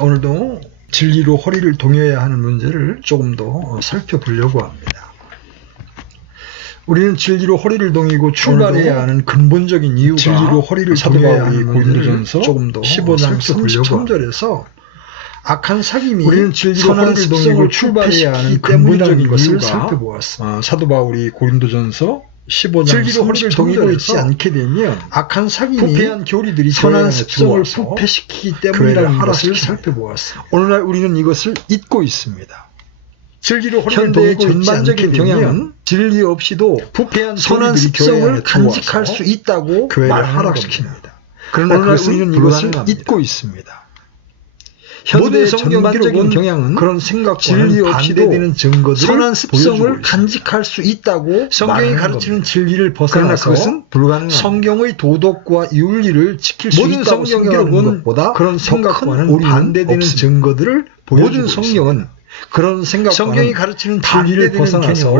오늘도 진리로 허리를 동여야 하는 문제를 조금 더 살펴보려고 합니다. 우리는 진리로 허리를 동이고 출발해야 하는 근본적인 이유가 진리로 허리를 동여야 하는 문제를 조금 더 15장 33절에서 악한 사귐이 우리는 진리로 허리를 동이고 출발해야 하는 근본적인 것을 살펴보았습니다. 사도 바울이 고린도전서 15장 진리로 허리를 동이고 있지 않게 되면 악한 사귐이 부패한 교리들이 선한 습성을 부패시키기 때문이라는 것을 살펴보았습니다. 오늘날 우리는 이것을 잊고 있습니다. 진리로 허리를 동이고 전반적인 경향은 진리 없이도 부패한 선한 습성을 간직할 수 있다고 말을 하락시킵니다. 그러나 우리는 이것을 잊고 있습니다. 모든 전반적인 경향은 그런 생각과는 반대되는 증거들을 선한 습성을 간직할 수 있다고 성경이 가르치는 진리를 벗어나서 그것은 불가능합니다. 성경의 도덕과 윤리를 지킬 수 있다고 생각하는 것보다 그런 생각과는 반대되는 증거들을 모든 성경은 그런 생각과는 성경이 가르치는 진리를 벗어나서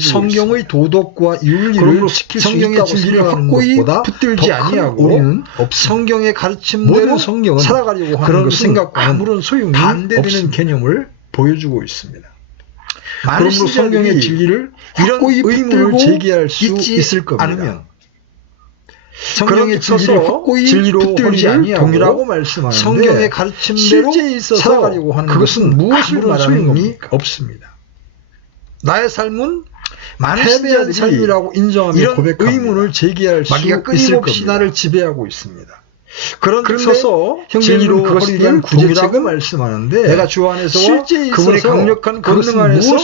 성경의 도덕과 윤리를 지킬 수 있다고 생각하는 것보다 붙들지 아니하고 우리는 성경의 가르침대로 성경은 살아가려고 하는 그런 생각과 아무런 소용이 반대되는 개념을 보여주고 있습니다. 그러므로 성경의 진리를 확고히 의문을 제기할 수 있을 겁니다. 성경의 진리를 확고히 진리로 붙들지 아니하고 동일하고 성경의 가르침대로 실제에 있어서 살아가려고 하는 그것은 무엇을 말하는 겁니까? 없습니다. 나의 삶은 패배한 삶이라고 인정하며 고백합니다. 의문을 제기할 수 있을 겁니다. 나를 지배하고 있습니다. 그런데 진리로 그것에 대한 구제책을 말씀하는데 내가 주 안에서와 그분의 강력한 권능 안에서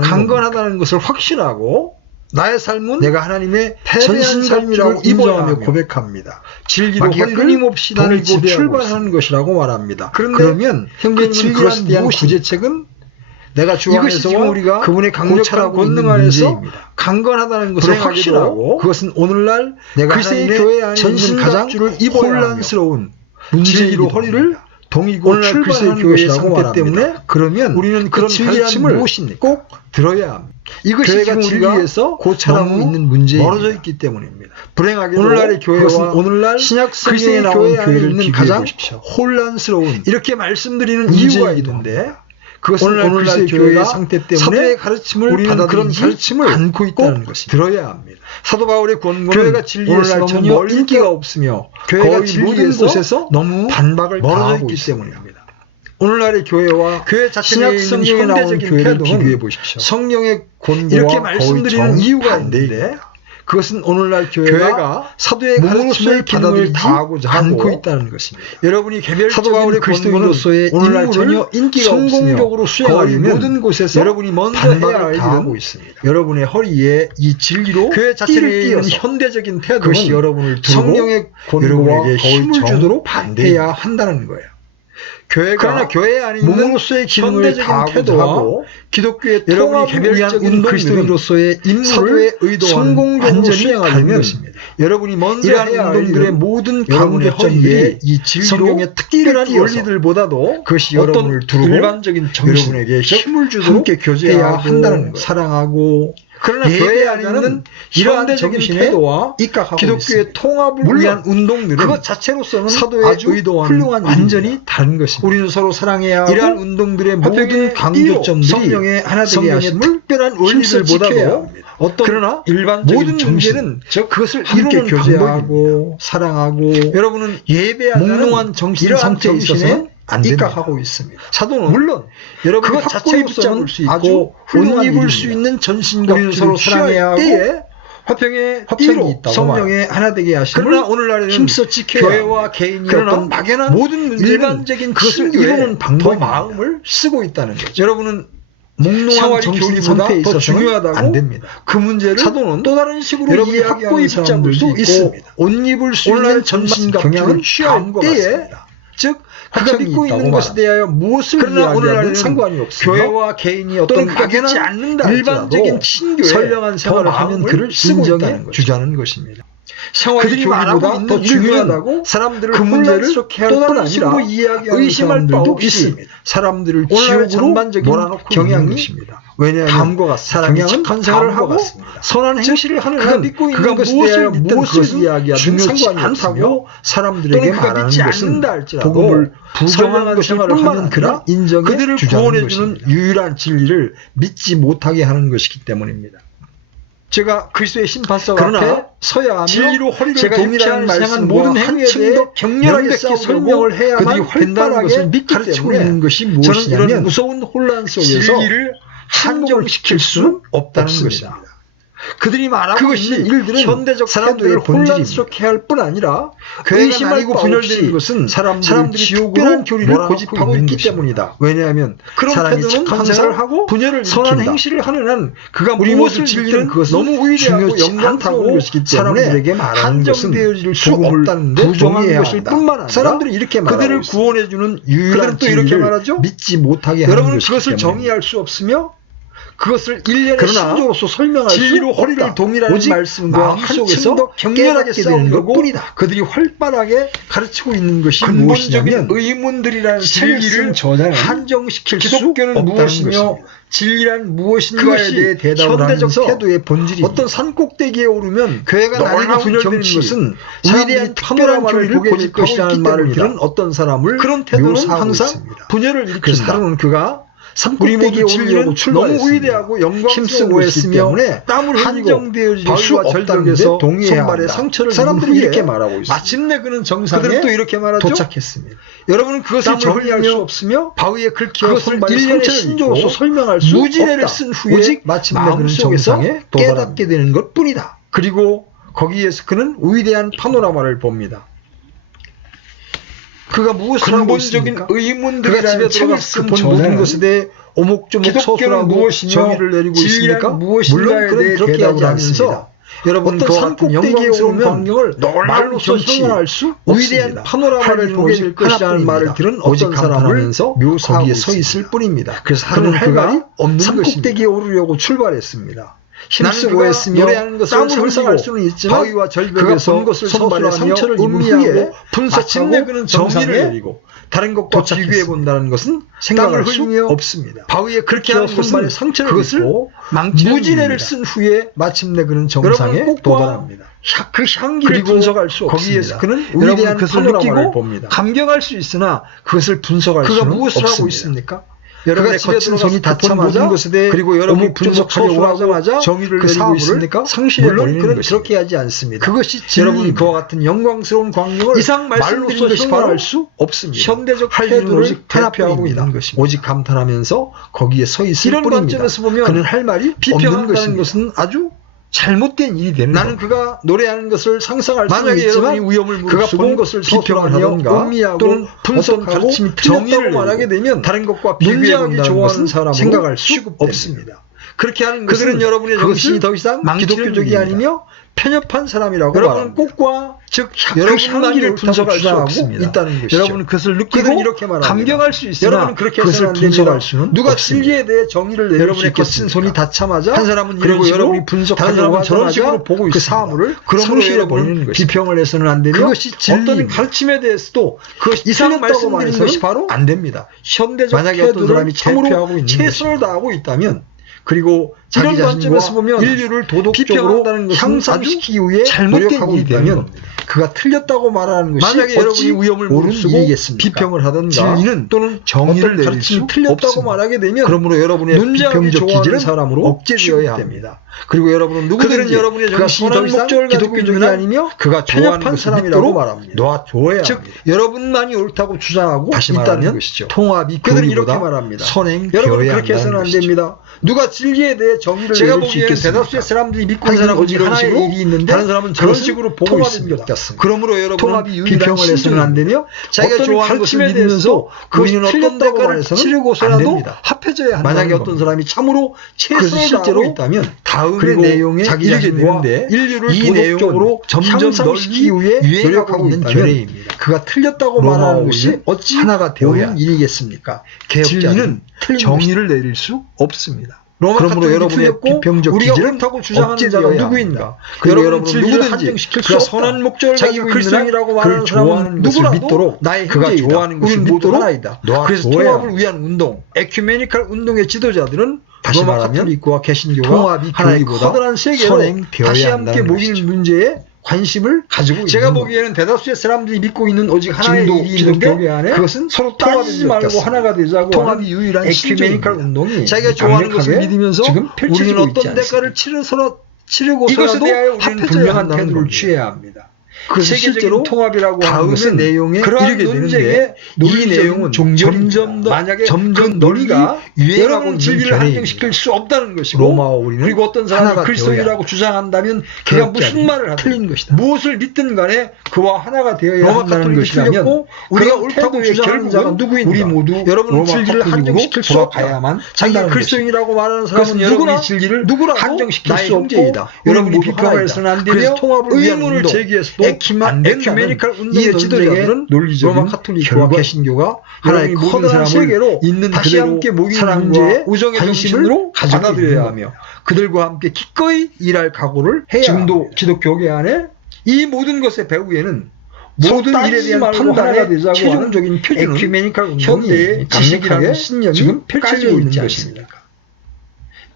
강건하다는 것을 확신하고 나의 삶은 내가 하나님의 패배한 삶이라고 인정하며 고백합니다. 진리로 끊임없이 나를 출발하는 것이라고 말합니다. 그러면 형제님은 그것에 대한 구제책은 내가 주 안에서와 우리가 그분의 강력한 권능 안에서 강건하다는 것을 확신하고 그것은 오늘날 그리스도의 교회 안에 있는 가장 혼란스러운 문제이기도 허리를 동이고 출발하는 것의 상태 때문에 그러면 우리는 그런 가르침을 꼭 들어야 합니다. 이것이 지금 우리가 고찰하고 있는 문제입니다. 멀어져 있기 때문입니다. 불행하게도 오늘날의 교회와 오늘날 신약 성경에 나온 교회를 있는 가장 혼란스러운 이렇게 말씀드리는 이유가 있는데 그것은 오늘날 교회의 상태 때문에 사도의 가르침을 우리는 그런 가르침을 안고 있다는 것이 들어야 합니다. 사도 바울의 권고는 교회가 진리에서 너무 전혀 인기가 없으며 교회가 모든 곳에서 너무 반박을 당하고 있기 때문입니다. 오늘날의 교회와 교회 자체에 있는 현대적인 교회를 비교해 보십시오. 성령의 권고와 이렇게 말씀드리는 이유가 있는데 그것은 오늘날 교회가 사도의 가르침을 기능을 다하고자 하고 있다는 것입니다. 여러분이 개별적인 그리스도인으로서의 임무를 전혀 인기가 성공적으로 수행하려면 모든 곳에서 여러분이 먼저 해야 할 일은 있습니다. 여러분의 허리에 이 진리로 교회 자체에 있는 현대적인 태도는 그것이 여러분을 성령의 권고와 힘을 주도록 해야 한다는 거예요. 그러나 교회 안에 있는 몸으로서의 기능을 다하고자 하고 기독교의 통합을 위한 그리스도인으로서의 임무를 성공적으로 수행하려면 여러분이 먼저 해야 할 운동들의 모든 강조점들이 이 진리로 특별한 원리들보다도 그것이 여러분을 두르고 일반적인 여러분에게 힘을 주도록 함께 교제해야 한다는 거예요. 사랑하고 그러나 교회 안에 있는 이러한 정신의 태도와 기독교의 통합을 위한 운동들은 그것 자체로서는 사도의 의도와 완전히 다른 것입니다. 우리는 서로 사랑해야 하고 이러한 운동들의 모든 강조점들이 성령의 하나 되게 하심을 특별한 원리들보다도 그러나 일반적인 정신은 즉 그것을 함께 교제하고 사랑하고 여러분은 예배하는 정신 상태에 있어서 입각하고 있습니다. 사도는 물론 여러분이 그 자체에 붙잡을 수 있고 옷 입을 수 있는 전신과 우리는 서로 사랑해야 하고 화평이 있다고 성령의 하나 되게 하심을 그러나 오늘날에는 힘써 지켜야 교회와 개인이 어떤 막연한 모든 문제는 일반적인 그것을 이루는 방법 마음을 쓰고 있다는 거죠. 여러분은 몽롱한 정신 상태에 있어서 중요하다고 안 됩니다. 그 문제를 사도는 또 다른 식으로 여러분이 확고히 붙잡을 수 있습니다. 옷 입을 수 있는 전신과 경향을 취할 때에 즉 그가 믿고 있는 것에 대하여 무엇을 이야기하든 상관이 없으며 교회와 개인이 어떤 막연하지 않는다 일반적인 친교의 선량한 생활을 하면 그를 인정해 주자는 것입니다. 생활이 교리보다 더 중요하다고 사람들을 그 문제를 또 다른 식으로 이야기하는 의심할 바 사람들도 없이 있습니다. 사람들을 오늘날의 지옥으로 전반적인 몰아넣고 경향이 있는 것입니다. 왜냐하면 다음과 같습니다. 사람이 경향은 착한 생활을 다음과 하고 같습니다. 선한 행실을 하는 그가 한 믿고 있는 그가 것에 무엇을 대하여 믿든 무엇을 그것을 이야기하든 중요치 상관이 않다고 없으며 사람들에게 또는 그가 말하는 믿지 것은 않는다 할지라도 복음을 부정한 선량한 것일 생활을 뿐만 하는 아니라 그가 인정해 그들을 주자는 구원해주는 것입니다. 유일한 진리를 믿지 못하게 하는 것이기 때문입니다. 제가 그리스도의 심판석 앞에 그러나 서야 하며 진리로 허리를 제가 동일한 말씀과 말씀과 모든 행위에 한층 대해 더 격렬하게 명백히 설명을 해야만 그들이 된다는 활발하게 것을 믿기 가르치고 때문에 있는 것이 저는 무엇이냐면 이런 무서운 혼란 속에서 진리를 한정시킬 수는 없다는 없습니다. 것입니다. 그들이 말하고 그것이 있는 일들은 현대적 사람들을 태도의 본질입니다. 혼란스럽게 할 뿐 아니라 교회가 의심할 나뉘고 바 분열되는 없이 것은 사람들이 지옥으로 특별한 교리를 몰아넣고 고집하고 있는 있기 것입니다. 때문이다. 왜냐하면 그런 사람이 태도는 착한 항상 생활을 하고 분열을 선한 일으킨다. 행실을 하는 한 그가 우리 무엇을 모두 진리든 진리는 그것은 너무 위대하고 중요치 영광스러운 않다고 것이기 때문에 사람들에게 말하는 것은 한정되어질 수 복음을 없다는 데 부정한 동의해야 것일 한다. 뿐만 아니라 사람들이 이렇게 말하고 그들을 있습니다. 구원해주는 유일한 그들은 또 이렇게 진리를 말하죠? 믿지 못하게 하는 여러분은 것이기 그것을 때문에 정의할 수 없으며 그것을 일련의 그러나 신조로서 설명할 수 진리로 없다. 허리를 동일하는 오직 말씀과 마음 한층 속에서 더 격렬하게 깨닫게 되는 싸우려고 것뿐이다. 그들이 활발하게 가르치고 있는 것이 근본적인 무엇이냐면 의문들이라는 진리를 진리를 저자는 한정시킬 수 기독교는 없다는 무엇이며 것입니다. 진리란 무엇인가에 그것이 대해 대답을 현대적 하면서 태도의 본질입니다. 어떤 산꼭대기에 오르면 교회가 나뉘고 놀라운 분열되는 정치, 것은 위대한 위대한 특별한 특별한 교리를 교리를 고집하고 고집하고 있기 있기 말을 때문이다. 들은 어떤 사람을 그런 태도는 묘사하고 항상 있습니다. 분열을 그래서 일으킨다. 하루는 그가 우리 모두 산꼭대기에 오르려고 진리는 너무 출발했습니다. 위대하고 영광스러운 힘쓰고 것이기 했으며 때문에 땀을 흘리고 한정되어질 수 바위와 없다는 절벽에서 데 동의해야 손발에 한다. 상처를 사람들이 입은 후에 이렇게 말하고 있습니다. 마침내 그는 정상에 그들은 또 이렇게 말하죠. 도착했습니다. 여러분은 그것을 땀을 정의할 수 흘리며 없으며 바위에 긁혀 그것을 손발에 일련의 상처를 신조로서 입고 설명할 수 무지레를 없다. 쓴 후에 오직 마침내 그는 마음속에서 정상에 깨닫게 되는 것뿐이다. 그리고 거기에서 그는 위대한 파노라마를 봅니다. 그가 무엇을 하고 근본적인 있습니까? 그가 의문들이라는 집에 책을 들어가서 쓴 그 모든 저자는 것에 대해 오목조목 기독교는 서술하고 무엇이며 정의를 내리고 진리란 있습니까? 무엇인가에 물론 그는 대해 그렇게 대답을 하지 않습니다. 하면서 여러분 어떤 그와 같은 산꼭대기에 영광스러운 오르면 광경을 놀라운 말로서 정치, 설명할 수 위대한 없습니다. 파노라마를 하나님은 보게 오직 될 것이라는 말을 들은 오직 어떤 사람을 감탄하면서 묘사하고 거기에 서 있습니다. 있을 뿐입니다. 그래서 그는 하루는 그가 그가 없는 산꼭대기에 것입니다. 오르려고 출발했습니다. 힘쓰고 그가 했으며 노래하는 것을 땀을 상상할 흘리고 수는 있지만 바위와 절벽에서 그가 본 것을 손발에 서술하며 상처를 입은 음미하고 후에 마침내 분석하고 그는 정의를 정의를 내리고 다른 것과 도착했습니다. 비교해 본다는 것은 생각할 땀을 수 흘리며 없습니다. 바위에 그렇게 긁혀 하는 것은 손발에 상처를 그것을 입고 망치는 무지레를 일입니다. 쓴 후에 마침내 그는 정상에 여러분은 꽃과 도달합니다. 그 향기를 그리고 분석할 수 거기에서 없습니다. 그는 여러분은 위대한 그것을 파노라마를 느끼고 봅니다. 감격할 수 있으나 그것을 분석할 그가 수는 무엇을 없습니다. 하고 있습니까? 그가 여러분의 집에 거친 들어가서 손이 본 닿자마자 모든 것에 대해 그리고 여러분이 오목조목 분석하려고 서술하자마자 하고 정의를 그 내리고 사물을 있습니까? 상실해 물론 버리는 그는 것입니다. 그렇게 하지 않습니다. 그것이 여러분 진리입니다. 그와 같은 영광스러운 광경을 이상 말씀드린 말로써 것이 형용할 바로 수 없습니다. 현대적 할 일은 태도를 오직 대표하고 하나뿐입니다. 있는 것입니다. 오직 감탄하면서 거기에 서 있을 이런 뿐입니다. 관점에서 보면 그는 할 말이 없는 비평한다는 것입니다. 것은 아주 잘못된 일이 되는 나는 겁니다. 그가 노래하는 것을 상상할 수는 만약에 있지만 여러분이 위험을 그가 무릅쓰고 본 것을 비평을 서술하며 하던가 음미하고 또는 분석하고 어떤 가르침이 정의를 틀렸다고 말하게 내리고 되면 다른 것과 문제하기 비교해 본다는 좋아하는 것은 사람으로 생각할 수 취급됩니다. 없습니다. 그렇게 하는 그들은 것은 여러분의 정신이 더 이상 망치는 기독교적이 일입니다. 아니며 편협한 사람이라고 여러분은 말합니다. 꽃과 즉 여러분 그 향기를 향기를 분석할 수 주장하고 없습니다. 있다는 것이죠. 여러분은 그것을 느끼고 그들은 이렇게 말합니다. 감격할 수 있으나 여러분은 그렇게 그것을 해서는 안 됩니다. 분석할 수는 누가 없습니다. 진리에 대해 정의를 내릴 수 여러분의 거친 있겠습니까? 손이 닿자마자 한 사람은 이런 그리고 식으로, 여러분이 다른 분석하려고 사람은 저런 하자마자 식으로 보고 그 있습니다. 사물을 그러므로 상실해 여러분은 버리는 것입니다. 비평을 해서는 안 되며 그것이 어떤 진리입니다. 가르침에 대해서도 그것이 이상 틀렸다고 말씀드린 말해서는 것이 바로 안 됩니다. 현대적 만약에 어떤 태도를 사람이 참으로 대표하고 있는 최선을 것입니다. 다하고 있다면 그리고 자기 이런 관점에서 자신과 보면 인류를 도덕적으로 비평한다는 것은 향상시키기 위해 잘못된 노력하고 일이 되는 있다면 겁니다. 그가 틀렸다고 말하는 것이 만약에 어찌 여러분이 위험을 옳은 무릅쓰고 일이겠습니까? 비평을 하던가 진리는 또는 정의를 어떤 내릴 가르침이 수 틀렸다고 없습니다. 말하게 되면 그러므로 여러분의 문제하기 비평적 좋아하는 기질은 사람으로 억제되어야 취급됩니다. 합니다. 그리고 여러분은 그들은 누구든지 여러분의 그가 정신이 더 선한 이상 목적을 가지고 기독교적이 있는 한 아니며 그가 좋아하는 편협한 것을 사람이라고 믿도록 말합니다. 놔줘야 즉 합니다. 여러분만이 옳다고 주장하고 다시 있다는 말하면 것이죠. 통합이 그들은 이렇게 교리보다 말합니다. 선행 여러분 되어야 그렇게 해서는 한다는 안 것이죠. 됩니다. 누가 진리에 대해 정의를 제가 내릴 수 보기에는 있겠습니까? 대다수의 사람들이 믿고 한 있는 사람은 오직 이런 하나의 식으로, 일이 있는데 다른 사람은 저런 그것은 식으로 보고 통합인 있습니다. 것 같습니다. 그러므로 여러분은 통합이 유일한 비평을 해서는 신조입니다. 안 되며 자기가 어떤 좋아하는 것을 가르침에 믿으면서 대해서 그것이 우리는 어떤 틀렸다고 대가를 말해서는 안 치르고서라도 됩니다. 합해져야 한다는 만약에 어떤 겁니다. 사람이 참으로 그래서 최선을 실제로 다하고 있다면 다음의 그리고 내용에 자기 이르게 자신과 되는데 인류를 이 도덕적으로 내용은 점점 향상시키기 널리 위해 유행하고 노력하고 있는 있다면 교례입니다. 그가 틀렸다고 로마와 말하는 것이 우리는 어찌 하나가 되어야 옳은 일이겠습니까? 진리는 개혁자는 틀린 정의를 내릴 수 없습니다. 로마 그러므로 카톨릭이 여러분의 틀렸고 비평적 우리가 기질은 옳다고 주장하는 억제되어야 자가 합니다. 누구인가? 그리고 여러분은 여러분은 진리를 누구든지 한정시킬 수 그가 없다. 선한 목적을 자기가 가지고 그리스도인이라고 있는 말하는 그를 사람은 좋아하는 것을 누구라도 믿도록 나의 그가 형제이다. 좋아하는 것을 우리는 모두 믿도록 하나이다. 놓아 그래서 두어야 통합을 합니다. 위한 운동, 에큐메니컬 운동의 지도자들은 다시 로마 말하면 카톨릭과 개신교가 통합이 하나의 교리보다 커다란 세계로 선행되어야 다시 함께 한다는 모이는 것이죠. 문제에 관심을 가지고 있는 제가 겁니다. 보기에는 대다수의 사람들이 믿고 있는 오직 하나의 지금도 일이 기독교 있는데 안에 그것은 서로 따지지 통합이 말고 없습니다. 하나가 되자고 통합이 하는 유일한 에큐메니컬 신조입니다. 운동이 자기가 좋아하는 것을 강력하게 믿으면서 지금 펼쳐지고 우리는 있지 어떤 대가를 않습니다. 치르고서라도 이것에 대하여 우리는 합해져야 분명한 한다는 태도를 겁니다. 취해야 합니다. 그것은 실제로 통합이라고 하는 다음의 것은 내용에 그러한 이르게 논쟁의 되는데 이 논리적인 내용은 종교입니다. 점점 더 만약에 점점 그 논리가 유행하고 여러분 있는 진리를 견해입니다. 한정시킬 수 없다는 것이고 로마와 우리는 그리고 어떤 사람이 하나가 그리스도인이라고 되어야 주장한다면 그가 그렇게 무슨 하니 말을 하든 틀린 것이다. 무엇을 믿든 간에 그와 하나가 되어야 로마 한다는 카톨릭이 것이라면 틀렸고 우리가 그런 옳다고 태도의 주장하는 자가 결국은 누구인가? 우리 모두 여러분은 로마 진리를 카톨릭으로 한정시킬 수 없다. 돌아가야만 자기가 한다는 그리스도인이라고 말하는 그것은 사람은 여러분이 누구나 진리를 누구라도 한정시킬 나의 수 없고 형제이다. 우리는 여러분이 모두 비평해서는 안 하나이다. 그래서 되며 통합을 위한 의문을 운동, 제기해서도 안 에큐메니컬 에큐메니컬 운동의 운동의 지도자들은 논리적인 로마 카톨릭과 결과, 개신교가 하나의 하나의 모든 커다란 사람을 세계로 있는 다시 그대로 함께 모이는 사랑과 문제에 우정의 관심을 정신으로 가지고 받아들여야 있는 하며 그들과 함께 기꺼이 일할 각오를 해야 지금도 합니다. 기독교계 안에 이 모든 것의 배후에는 모든 모든 일에 일에 대한 대한 판단에 판단에 되자고 최종적인 하는 표준은 에큐메니컬 운동이 현대의 지식이라는 강력하게 신념이 지금 펼쳐지고 깔려 있는 있지 것입니다. 않습니까?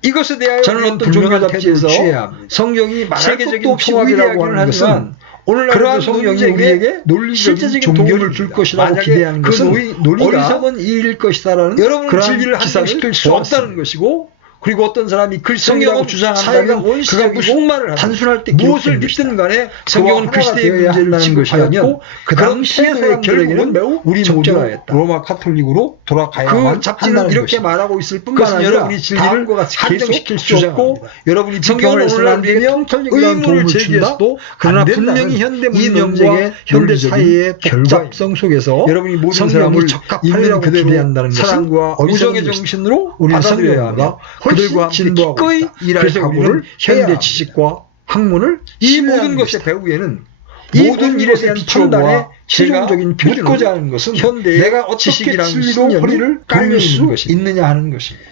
이것에 대하여 저는 우리는 어떤 분명한 종교 잡지에서 태도를 취해야 합니다. 성경이 말할 세계적인 것도 없이 통합이라고 위대하기는 하는 것은 하지만 오늘날에도 그러한 성경이 논쟁에 우리에게 논리적인 실제적인 종교를 도움을 줄 것이라고 만약에 기대하는 그 것은 논리가 어리석은 일일 것이다라는 여러분은 그러한 진리를 기사를 한정시킬 수 보았습니다. 없다는 것이고 그리고 어떤 사람이 성경은 그리스도라고 주장한다면 사회가 그가 원시적이고 무슨 말을 하든 단순할 때 무엇을 기록된 믿든 간에 성경은 성경은 그리스도의 그리스도의 문제를 문제를 취급하였고 취급하였고 그 그런 당시의 태도의 사람들에게는 결국은 매우 우리 모두 적절하였다. 로마 카톨릭으로 돌아가야만 그 잡지는 한다는 이렇게 것입니다. 말하고 있을 뿐만 그것은 아니라 여러분이 진리를 다음과 같이 한정시킬 수 계속 없고 주장합니다. 여러분이 성경은 비평을 해서는 안 오늘날 되며 통찰력이라는 의문을 도움을 제기해서도 준다? 그러나 안 된다는 분명히 현대 이 문명과 논쟁의 현대 논리적인 사회의 결과입니다. 복잡성 속에서 여러분이 모든 성경이 사람을 적합하리라고 있는 그대로 기대한다는 것은 사랑과 어리석은 우정의 것이다. 정신으로 우리는 받아들여야 성경보다 하며 훨씬 그들과 함께 진보하고 기꺼이 있다. 일할 그래서 각오를 우리는 현대 해야 지식과 학문을 이 신뢰하는 모든 것의 것이다. 배후에는 이 모든 모든 일에 것에 대한 비추어 판단의 보아 최종적인 표준을 묻고자 하는 것은 현대의 내가 어떻게 지식이라는 진리로 신념이 허리를 깔려 돌릴 수 있는 것입니다. 있느냐 하는 것입니다.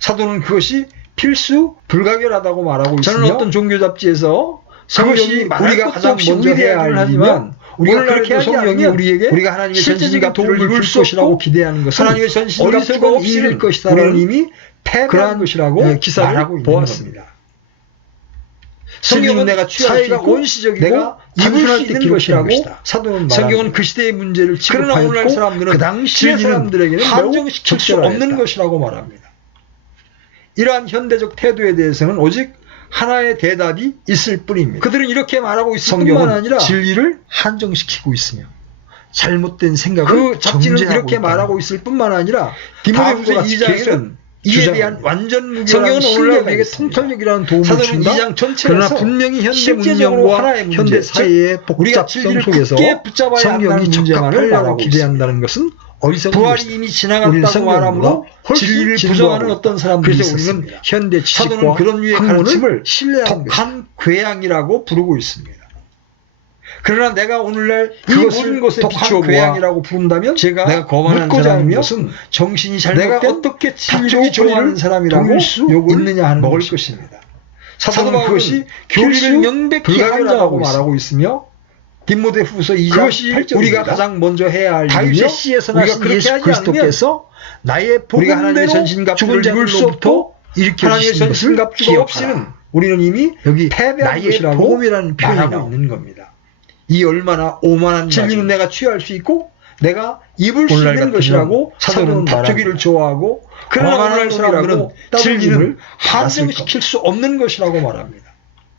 사도는 그것이 필수 불가결하다고 말하고 있으며 저는 어떤 종교 잡지에서 그것이 성경이 우리가 가장 없이 먼저 해야 할 일이지만 우리가 오늘날에도 그렇게 하지 성경이 않으면 우리에게 우리가 하나님의 실제적인 전신갑주를 도움을 입을 줄 것이라고 것이라고 기대하는 것은 하나님의 전신갑주가 어리석은 없이는 일일 것이다라는 우리는 이미 패배한 그러한 것이라고 기사를 말하고 있는 보았습니다. 겁니다. 성경은 내가 취할 수 사회가 있고 원시적이고 내가 입을 수 단순할 때 있는 기록된 것이라고 것이다. 사도는 말합니다. 성경은 그 시대의 문제를 그러나 오늘날 취급하였고 사람들은 그 당시의 진리는 사람들에게는 한정시킬 매우 수 적절하였다. 없는 것이라고 말합니다. 이러한 현대적 태도에 대해서는 오직 하나의 대답이 있을 뿐입니다. 그들은 이렇게 말하고 있을 뿐만 성경은 아니라 진리를 한정시키고 있으며 잘못된 생각을 그 잡지는 정죄하고 이렇게 있다는 말하고 겁니다. 있을 뿐만 아니라 다음과 디모데후서 같이 2장에는 계속 이에 주장합니다. 대한 완전 무결한 성경은 오늘날 신뢰가 우리에게 있습니다. 통찰력이라는 도움을 사도는 준다. 2장 전체에서 그러나 분명히 현대 실제적으로 문명과 하나의 문제, 현대 즉 사회의 우리가 복잡성 진리를 속에서 굳게 붙잡아야 한다는 성경이 문제만을 적합하려고 말하고 기대한다는 것은 어리석은 부활이 것이다. 이미 우리는 지나갔다고 성경보다 말하므로 훨씬 진리를 진보하고 부정하는 어떤 사람들이 그래서 우리는 있습니다. 현대 사도는 지식과 그런 류의 학문을 가르침을 신뢰하는 것이다. 독한 괴양이라고 부르고 있습니다. 그러나 내가 오늘날 이 그것을 모든 것에 독한 비추어 괴양이라고 부른다면 내가 거만한 묻고자 하는 사람이며 것은 정신이 내가 잘못된 어떻게 다투기 진리로 좋아하는 허리를 사람이라고 돌릴 수 욕을 있느냐 하는 먹을 것입니다. 것입니다. 사도는 그것이 교리를 교리를 명백히 불가결하다고 한정하고 말하고 있으며 디모데후서 2장 그것이 8절입니다. 우리가 가장 먼저 해야 할 일이며 다윗의 씨에서 우리가 나신 그렇게 예수 하지 그리스도께서 나의 우리가 하나님의 복음대로 전신갑주를 죽은 입을 수 없고 자들로부터 일으켜 하나님의 주신 것을 전신갑주가 기억하라. 없이는 우리는 이미 여기 패배한 나의 것이라고 복음이라는 표현이 말하고 나옵니다. 있는 겁니다. 이 얼마나 오만한 진리는 내가 취할 수 있고 내가 입을 수 오늘날 있는 같으면 것이라고 사도는 사도는 다투기를 말합니다. 좋아하고 그러나 거만한 오늘날 사람들은 놈이라고 진리는 따돌림을 한정시킬 수 없는 것이라고 말합니다.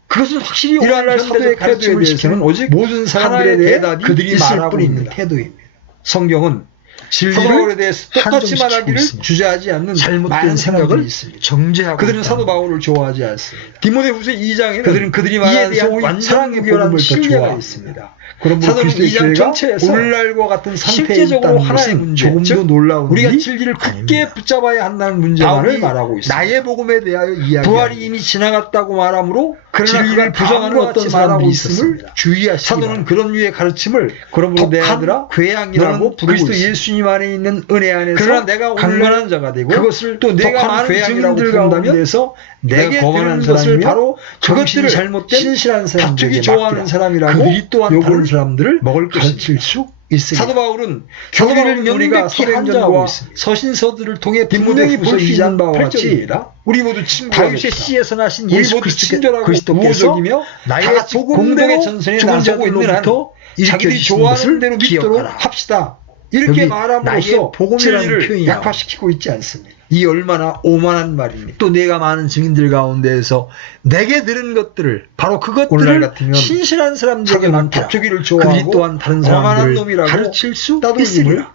그것은 확실히 이러한 오늘날 사도의 사도의 가르침에 가르침을 대해서는 지키는 오직 모든 사람들에 하나의 대해 대답이 그들이 있을 말하고 뿐입니다. 있는 태도입니다. 성경은 진리에 진리를 대해서 똑같이 한정시키고 말하기를 있습니다. 주저하지 않는 잘못된 많은 생각을 사람들이 있습니다. 정죄하고 그들은 있다는 사도 겁니다. 바울을 좋아하지 않습니다. 디모데후서 2장에는 그들은 그들이 이에 말하는 대한 소위 완전 사랑의 무결한 복음을 더 신뢰가 좋아합니다. 있습니다. 그러므로 사도는 그리스도의 2장 교회가 전체에서 오늘날과 같은 상태에 실제적으로 있다는 하나의 것은 문제, 조금도 즉 놀라운 우리가 일이 진리를 굳게 아닙니다. 붙잡아야 한다는 문제만을 바울이 말하고 있습니다. 나의 복음에 대하여 이야기하니 부활이 이미 지나갔다고 말하므로 그러나 진리를 그가 부정하는 다음과 어떤 같이 사람들이 말하고 있음을 있습니다. 주의하시기 사도는 바랍니다. 그런 류의 가르침을 그러므로 내 아들아 독한 괴양이라고 너는 부르고 그리스도 있습니다. 예수님 안에 있는 은혜 안에서 그러나 내가 강건한 자가 되고 그것을 또 내가 독한 많은 괴양이라고 증인들 부른다면 가운데서 내게 내가 거만한 들은 것을 사람이며 바로 정신이 그것들을 잘못된 신실한 사람들에게 다투기 좋아하는 맡기라. 사람이라고 그들이 또한 욕을 다른 사람들을 먹을 가르칠 수 있으리라. 사도 바울은 사도 교리를 바울은 우리가 명백히 한정하고 사도행전과 있습니다. 서신서들을 통해 분명히 분명히 볼 수 있는 바와 같이 같이 우리 모두 친구가 다윗의 됩시다. 씨에서 나신 우리 예수 모두 그리스도께서 친절하고 우호적이며 나의 다 같이 공동의 전선에 나서고 있는 한 자기들이 좋아하는 대로 믿도록 기억하라. 합시다. 이렇게 여기 말함으로써 나의 복음이라는 진리를 표현이 약화시키고 있지 않습니다. 이 얼마나 오만한 말입니까? 또 내가 많은 증인들 가운데에서 내게 들은 것들을 바로 오늘날 그것들을 같으면 신실한 사람들에게 사도는 맡기라. 다투기를 그들이 좋아하고 또한 다른 거만한 사람들을 놈이라고 가르칠 수 따돌림을 있으리라.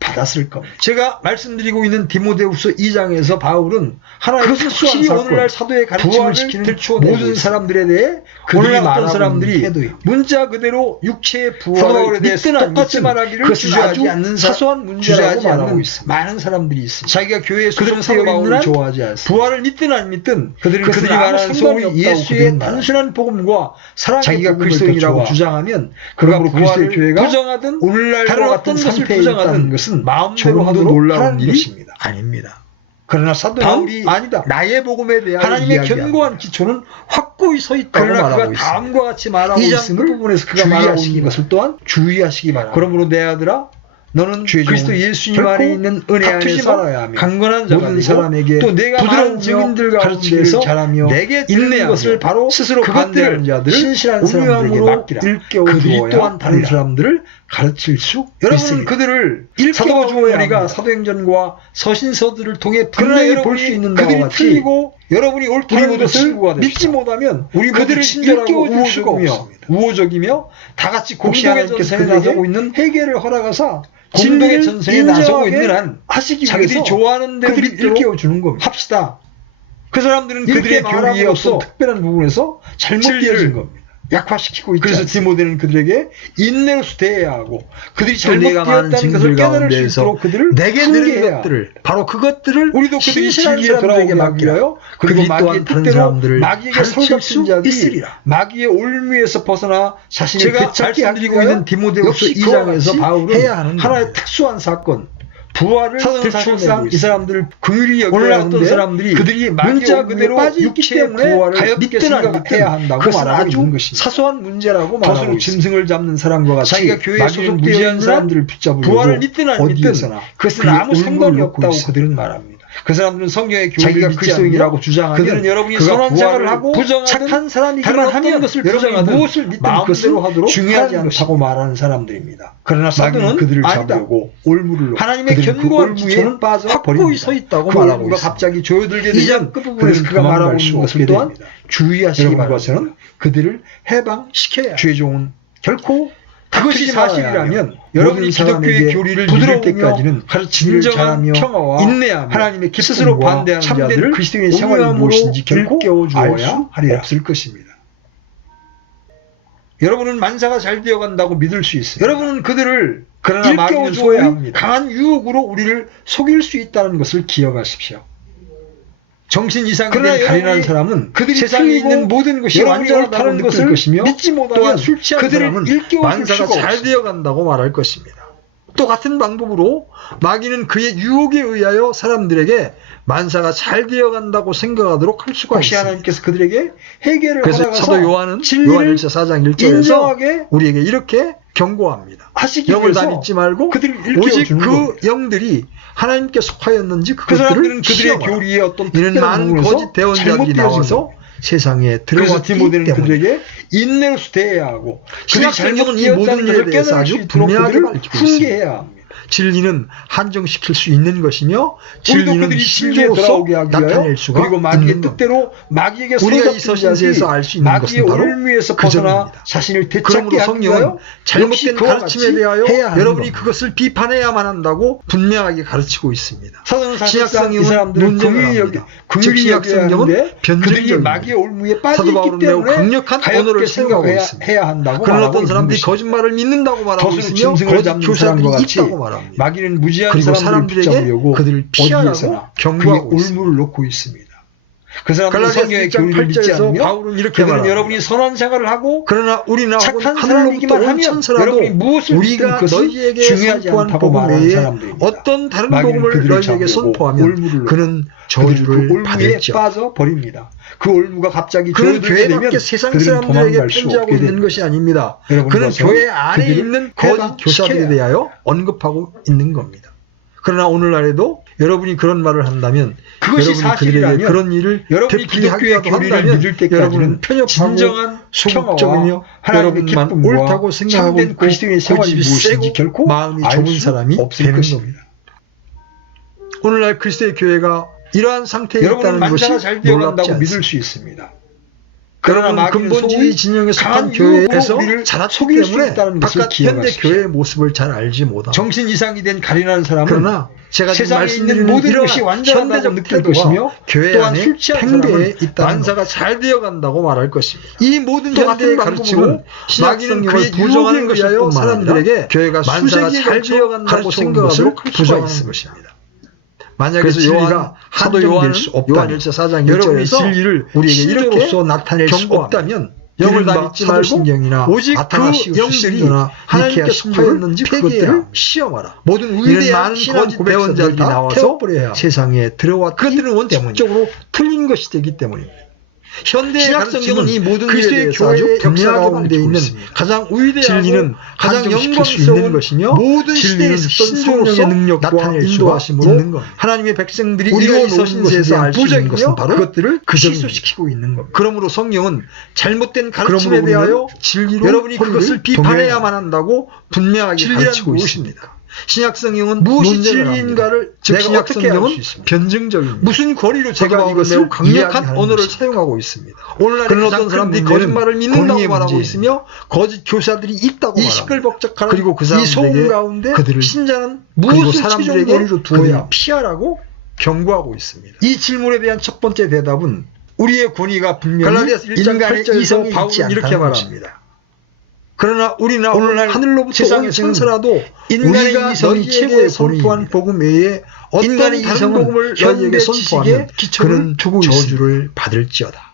받았을 겁니다. 제가 말씀드리고 있는 디모데후서 2장에서 바울은 하나의 그것은 특수한 확실히 사건, 오늘날 사도의 가르침을 부활을 지키는 들추어내고 모든 있습니다. 사람들에 대해 그들이 오늘날 어떤 말하고 사람들이 있는 태도입니다. 문자 그대로 육체의 사도 부활에 바울에 대해서 대해서 똑같이 믿든 말하기를 그것은 주저하지 아주 않는 사소한 문제라고 주저하지 말하고 않는 있습니다. 많은 사람들이 있습니다. 자기가 교회에 그들은 소속되어 사도 바울을 있는 좋아하지 않습니다. 부활을 믿든 안 믿든 그들이 그들이 말하는 상관이 소위 없다고 예수의 그들은 단순한 복음과 사랑의 자기가 복음을 그리스도인이라고 더 주장하면 그가 그러므로 그리스도의 부활을 교회가 부정하든 오늘날과 다른 같은 어떤 것을 상태에 부정하든 있다는 것은 마음대로 조금도 하도록 놀라운 하라는 일이 것입니다. 아닙니다. 그러나 사도 바울이 바울이 아니다. 나의 복음에 대하여 하나님의 이야기합니다. 견고한 기초는 확고히 서 있다고 그러나 말하고 그가 있습니다. 다음과 같이 말하고 이장 있음을 그 부분에서 그가 말하고 주의하시기 있는 것을 또한 주의하시기 바랍니다. 그러므로 내 아들아 너는 그리스도 예수님 안에 있는 은혜 안에 살아야 하며 강건한 자가 모든 되고 사람에게 또 내가 부드러운 많은 증인들 가르치기를 가운데서 잘하며 내게 인내하는 들은 것을 바로 스스로 반대하는 자들을 신실한 사람들에게 온유함으로 맡기라. 일깨워 그들이 주어야 또한 다른 하리라. 사람들을 가르칠 수 여러분은 있으리라. 그들을 사도 일깨워 바울은 주어야 우리가 합니다. 사도행전과 서신서들을 통해 그러나 분명히 볼 여러분이 수 있는 바와 그들이 같이 틀리고 여러분이 우리 옳다는 모두 것을 친구가 됩시다. 믿지 못하면 우리 모두 그들을 친절하고 일깨워 줄 수가 우호적이며 없습니다. 우호적이며 다 같이 혹시 공동의 하나님께서 전선에 그들에게 나서고 있는 회개를 허락하사 진리를 공동의 전선에 나서고 인정하게 있는 한 하시기 자기들이 위해서 좋아하는 대로 그들이 믿도록 일깨워 주는 겁니다. 합시다. 그 사람들은 이렇게 그들의 교리의 말함으로써 어떤 특별한 부분에서 잘못되어진 겁니다. 약화시키고 있지 그래서 디모데는 그들에게 인내로서 대해야 하고 그들이 또 내가 많은 잘못되었다는 것을 증인들 깨달을 수 가운데에서 있도록 그들을 내게 들은 훈계해야 것들을 바로 그것들을 우리도 그들이 신실한 진리에 사람들에게 돌아오게 맡기라. 맡기라요. 그리고 그들이 마귀의 또한 다른 뜻대로 사람들을 마귀에게 가르칠 솔잡힌 수 자들이 있으리라. 마귀의 올무에서 벗어나 자신을 제가 되찾게 말씀드리고 하기 위하여 있는 디모데후서 역시 2장에서 그와 같이 바울은 해야 하는 하나의 겁니다. 특수한 사건 부활을 사도는 사실상 사실상 이 사람들을 긍휼히 오늘날 여겨야 어떤 하는데 사람들이 그들이 문자 문자 그대로 그대로 빠져있기 육체의 때문에 부활을 가엾게 믿든 안 생각해야 믿든 한다고 그것은 말하고 아주 있는 것입니다. 사소한 문제라고 말하고 덫으로 있습니다. 짐승을 잡는 사람과 같이 자기가 교회에 마귀는 소속되어 무지한 있는 사람들을 붙잡으려고 부활을 믿든 안 믿든 어디에서나 그것은 그의 아무 상관이 올무를 없다고 놓고 그들은 말합니다. 그 사람들은 성경의 교리를 자기가 믿지 그리스도인이라고 않으며 주장하면 그들은 여러분이 그가 선한 생활을 부활을 하고 부정하든 착한 사람이기만 다른 어떤 하면 것을 여러분이 부정하든 무엇을 믿든 마음대로 그것을 하도록 중요하지 하라는 않다고 것입니다. 말하는 사람들입니다. 그러나 마귀는 사도는 그들을 아니다. 잡으려고 올무를 놓고 하나님의 그들은 견고한 그 기초는 올무에 빠져 확고히 버립니다. 서 있다고 그 말하고 올무가 있습니다. 갑자기 조여들게 이장 되면 끝부분에서 그들은 그가 말하고 도망갈 있는 수 것을 없게 또한 됩니다. 주의하시기 여러분과 바랍니다. 저는 그들을 해방시켜야 최종은 결코 그것이 다투지 말아야 사실이라면 하며 여러분이 모든 기독교의 사람에게 교리를 믿을 부드러우며 때까지는 가르치기를 진정한 잘하며 평화와 인내하며 하나님의 스스로 기쁨과 반대하는 참된 자들을 그리스도인의 생활이 온유함으로 무엇인지 결코 일깨워 알 주어야 수 하리라. 없을 것입니다. 여러분은 만사가 잘 되어간다고 믿을 수 있습니다. 여러분은 그들을 그러나 일깨워 마귀는 주어야 소위 합니다. 강한 유혹으로 우리를 속일 수 있다는 것을 기억하십시오. 정신 이상이 그러나 된 가련한 여러분이 사람은 그들이 세상에 틀리고 있는 모든 것이 여러분이 완전하다는 옳다는 것을 것을 것이며 믿지 못하면 또한 술 취한 그들을 사람은 일깨워 줄 만사가 수가 잘 없습니다. 되어간다고 말할 것입니다. 또 같은 방법으로 마귀는 그의 유혹에 의하여 사람들에게 만사가 잘 되어간다고 생각하도록 할 수가 혹시 있습니다. 하나님께서 그들에게 해결을 그래서 하라가서 사도 요한은 진리를 요한일서 4장 1절에서 인정하게 우리에게 이렇게 경고합니다. 하시기 영을 다 위해서 믿지 말고 그들을 일깨워 오직 주는 그 겁니다. 영들이 하나님께 속하였는지 그 그것들을 사람들은 그들의 시험하라. 교리의 어떤 이는 특별한 많은 부분에서 거짓 대언자들이 잘못되어진 나와서 겁니다. 세상에 그래서 들어왔기 디모데는 때문에 그들에게 인내로서 대해야 하고 그들이 신약 성경은 이 모든 잘못되었다는 일에 것을 대해서 깨달을 수 아주 있도록 분명하게 그들을 밝히고 훈계해야 합니다. 진리는 한정시킬 수 있는 것이며 우리도 진리는 그들이 진리에 신조로서 돌아오게 하기 위하여 나타낼 수가 그리고 마귀의 있는 뜻대로 마귀에게 우리가 이 사로잡힌 서신서에서 자들이 알 수 있는 마귀의 것은 바로 올무에서 그 벗어나 점입니다. 자신을 되찾게 그러므로 하기 성령은 위하여 잘못된 그와 가르침에 같이 대하여 해야 하는 여러분이 겁니다. 그것을 비판해야만 한다고 분명하게 가르치고 있습니다. 사도는 사실상 이 신약성경은 사람들은 논쟁을 긍휼히 합니다. 즉 긍휼히 여겨야 신약성경은 하는데 그들이 변증적입니다. 마귀의 올무에 사도 빠져있기 바울은 매우 때문에 강력한 언어를 사용하고 있습니다. 해야 한다고 그런 말하고 어떤 사람들이 있는 것입니다. 거짓말을 믿는다고 말하고 덫으로 있으며 짐승을 거짓 잡는 교사들이 사람과 같이 있다고 말합니다. 마귀는 무지한 그리고 사람들을 사람들에게 붙잡으려고 그들을 피하라고 어디에서나 경고하고 그의 있습니다. 올무를 놓고 있습니다. 그 사람들은 갈라디아서 성경의 1장 교리를 믿지 8절에서 않으며 바울은 이렇게 그들은 말합니다. 여러분이 선한 생활을 하고 그러나 우리나 착한 하늘로부터 사람이기만 온 하면 천사라도 여러분이 무엇을 우리가 믿든 그것은 너희에게 중요하지 선포한 않다고 복음 말하는 외에 사람들입니다. 어떤 다른 마귀는 복음을 그들을 너희에게 잡으려고 선포하면 올무를 그는 그 저주를 올무에 받을지어다. 빠져 버립니다. 그 올무가 갑자기 그는 저어들게 교회 밖에 되면 세상 그들은 사람들에게 도망갈 수 편지하고 없게 있는 됩니다. 것이 아닙니다. 여러분 그는 가서 교회 안에 그들을 있는 거짓 교사들에 해방시켜야 대하여 언급하고 있는 겁니다. 그러나 오늘날에도 여러분이 그런 말을 한다면 그것이 여러분이 그들에게 사실이라면 그런 일을 여러분이 기독교의 되풀이하기라도 교리를 한다면 믿을 때까지는 여러분은 편협하고 진정한 소극적이며 평화와 하나님의 여러분만 기쁨과 옳다고 생각하고 참된 있고 그리스도인의 생활이 고집이 무엇인지 세고 결코 마음이 알 좁은 수 사람이 없을 되는 것입니다. 겁니다. 오늘날 그리스도의 교회가 이러한 상태에 여러분은 있다는 것이 만사가 잘 놀랍지 되어간다고 믿을 않습니다. 수 있습니다. 그러나 그러나 근본주의 진영에 속한 강한 교회에서 유혹으로 자랐기 속일 수 때문에 있다는 것을 바깥 현대 기억하십시오. 교회의 모습을 잘 알지 못합니다. 정신 이상이 된 가련한 사람은 그러나 제가 지금 세상에 있는 말씀드리는 모든 이러한 것이 완전하다고 현대적 느낄 태도와 것이며 교회 또한 안에 술 취한 팽배에 사람은 있다는 만사가 잘 되어간다고 말할 것입니다. 이 모든 또 현대의 같은 가르침은 방법으로 마귀는 신약성경을 그의 부정하는 유혹에 것이여 의하여 사람들에게 교회가 만사가 수세기에 잘 걸쳐 되어간다고 가르쳐온 생각하도록 것을 부정하는 부정하는 것입니다. 만약에 그래서 진리가 사도 요한은 요한일서 4장 1절에서 진리를 우리에게 이렇게 나타낼 수 없다면 영을 다 믿지 말고 사도신경이나 오직 그 아타나시우스 영들이 신조나 하나님께 신조를 속하였는지 폐기해야 그것들을 합니다. 시험하라. 모든 이런 위대한 많은 신앙 거짓 고백자들이 배원자들이 나와서 태워버려야 합니다. 세상에 들어왔기 그것들은 원칙적으로 틀린 것이 되기 때문입니다. 현대의 가르침은 이 모든 그리스도의 교회의 역사 가운데 있는 가장 위대하고 진리는 가장 영광스러운 수 있는 것이며 모든 시대에 있었던 성령의 능력과 나타낼 수가 인도하심으로 있는 겁니다. 하나님의 백성들이 우리가 이루어 이 놓은 서신서에서 것에 알 수 있는 부적인 것은 것은 바로 바로 그것들을 그 취소시키고 있는 겁니다. 그러므로 성령은 잘못된 가르침에 그러므로 대하여 진리로 여러분이 그것을 허리를 비판해야만 한다고 분명하게 진리란 가르치고 무엇입니까? 있습니다. 신약 성경은 무엇이 논쟁을 진리인가를 합니다. 즉 내가 신약 어떻게 알 성경은 수 있습니까? 변증적입니다. 무슨 권리로 제가 사도 이것을 바울은 강력한 이야기하는 언어를 것입니다. 사용하고 있습니다. 오늘날 그런 어떤 어떤 사람들이 사람들은 거짓말을 믿는다고 권위의 말하고 문제입니다. 있으며 거짓 교사들이 있다고 이 말합니다. 시끌벅적한 그리고 그 이 사람들에게 소음 가운데 그들을 신자는 그리고 무엇을 사람들에게 최종권리로 두어야 그들을 합니까? 피하라고 경고하고 있습니다. 이 질문에 대한 첫 번째 대답은 우리의 권위가 분명히 갈라디아서 1장 인간의 8절에서 이성이 바울은 있지 이렇게 않다는 말합니다. 것입니다. 그러나 우리나 오늘날 하늘로부터 온 세상에서는 천사라도 인간의 우리가 이성이 너희에게 최고의 선포한 권위입니다. 복음 외에 어떤 인간의 다른 이성은 복음을 현대 너희에게 지식에 선포하면 기초를 그는 두고 저주를 받을지어다.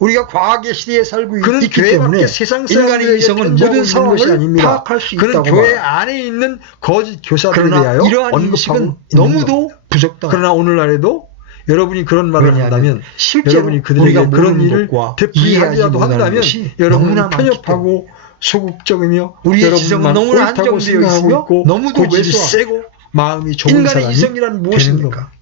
우리가 과학의 시대에 살고 그는 있기 교회 때문에 밖에 세상 인간의 사람들에게 이성은 모든 모든 상황을 상황을 아닙니다. 파악할 수 그는 있다고 교회 말합니다. 안에 있는 거짓 교사들에 그러나 대하여 이러한 인식은 언급하고 너무도 너무도 부적당합니다. 그러나 오늘날에도 여러분이 그런 말을 왜냐하면 한다면 실제로 여러분이 그들에게 우리가 그런 모르는 일을 것과 되풀이하기라도 이해하지 못하는 한다면 것이 여러분은 너무나 많기 편협하고 소극적이며 우리의 지성은 여러분만 너무나 옳다고 한정되어 생각하고 있으며 있고 너무도 고집이 왜소하고 세고 마음이 좁은 인간의 사람이 이성이란 되는 무엇입니까? 겁니다.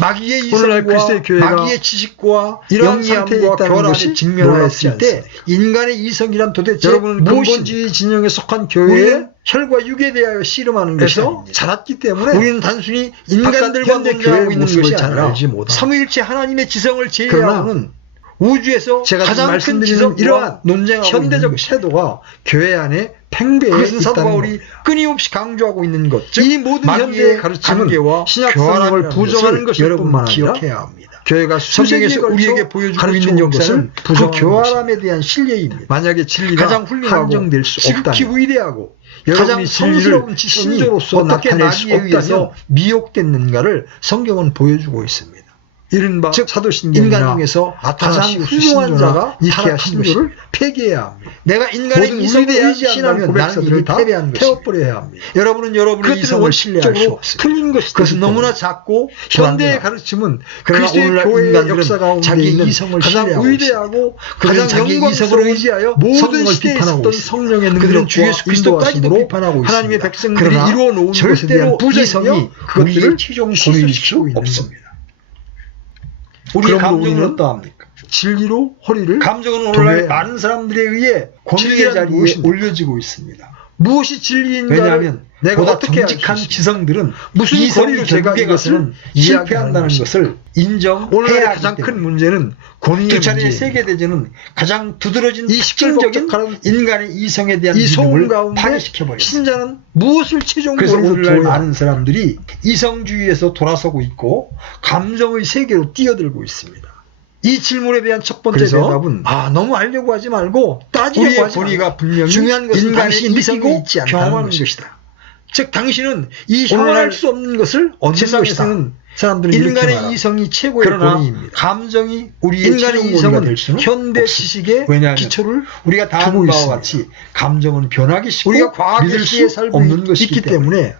마귀의 오늘날 이성과 그리스도의 교회가 마귀의 지식과 이러한 상태에 영리함과 있다는 결함에 것이 직면하였을 놀랍지 때 인간의 이성이란 도대체 여러분은 무엇입니까? 근본주의 진영에 속한 교회에 우리는 혈과 육에 대하여 씨름하는 것이 그래서 아닙니다. 자랐기 때문에 우리는 단순히 바깥 인간들과 현대 논쟁하고 교회의 있는 모습을 것이 잘 아니라 알지 못합니다. 삼위일체 하나님의 지성을 그러나 제외하고는 우주에서 제가 지금 가장 큰 말씀드리는 지성과 이러한 논쟁하고 현대적 있는 것입니다. 태도가 교회 안에 팽배해 그것은 사도 있다는 바울이 겁니다. 끊임없이 강조하고 있는 것, 즉 이 모든 마귀의 현대의 가르침은 관계와 신약 성경을 교환을 부정하는 것일 여러분 뿐만 아니라 기억해야 합니다. 교회가 성경에서 수세기에 우리에게 걸쳐 보여주고 가르쳐 있는 온 것을 역사는 그 부정하는 교활함에 대한 신뢰입니다. 만약에 진리가 가장 훌륭하고 한정될 수 지극히 없다면 위대하고 가장 여러분이 성스러운 진리를 신조로서 어떻게 나타낼 수 마귀에 의해서 없다면 미혹됐는가를 성경은 보여주고 있습니다. 이른바 즉 사도신경이나 인간 중에서 가장 아타나시우스 훌륭한 신조나 자가 니케아 타락한 신조를 폐기해야 합니다. 내가 인간의 모든 이성을 위대한 의지한다면 신앙 고백자들을 나는 다 이미 패배한 것입니다. 태워버려야 합니다. 여러분은 여러분의 그것들은 이성을 신뢰할 수 원칙적으로 없습니다. 틀린 것이 그것은 되기 너무나 때문에 작고 현대의 불안정합니다. 가르침은 그러나 그리스도의 오늘날 교회의 인간들은 역사 가운데 자기 있는 이성을 가장 신뢰하고 위대하고 그들은 가장 자기 이성을 영광스러운 의지하여 모든 성경을 시대에 비판하고 있었던 있습니다. 성령의 그들은 능력과 주 예수 그리스도까지도 인도하심으로 비판하고 하나님의 있습니다. 백성들이 그러나 이루어 놓은 것에 대한 절대로 부정이며 이성이 그것들을 우리의 최종 권위를 취소시키고 있는 없습니다. 겁니다. 우리의 그러므로 감정은 우리는 어떠합니까? 진리로 허리를 감정은 동요해야 오늘날 많은 사람들에 의해 권위의 진리란 자리에 무엇입니까? 올려지고 있습니다. 무엇이 진리인가를 왜냐하면 내가 보다 어떻게 정직한 지성들은 무슨 이성이 권위로 제가 결국에 이것을 실패한다는 것을 인정해야 오늘날의 하기 가장 때문에 큰 문제는 권위의 두 차례의 문제입니다. 세계대전은 가장 두드러진 이 특징적인 시끌벅적한 인간의 이성에 대한 이 소음 믿음을 가운데 파괴시켜버렸습니다. 신자는 무엇을 최종 그래서 권위로 오늘날 두어야 많은 사람들이 이성주의에서 돌아서고 있고 감정의 세계로 뛰어들고 있습니다. 이 질문에 대한 첫 번째 그래서 대답은 너무 알려고 하지 말고 따지려고 우리의 하지 권위가 말고 분명히 중요한 것은 인간의 당신이 이성이 느끼고 있지 않다는 경험하는 것입니다. 것이다. 즉 당신은 이 오늘날 형언할 수 없는 것을 얻는 것이다. 세상에서는 사람들은 이렇게 인간의 말합니다. 이성이 최고의 그러나 권위입니다. 감정이 우리의 인간의 최종 권위가 이성은 될 수는 현대 없습니다. 지식의 왜냐하면 기초를 우리가 다 두고 아는 바와 있습니다. 같이 감정은 변하기 쉽고 우리가 과학의 믿을 시대에 수 살고 없는 것이기 있기 때문에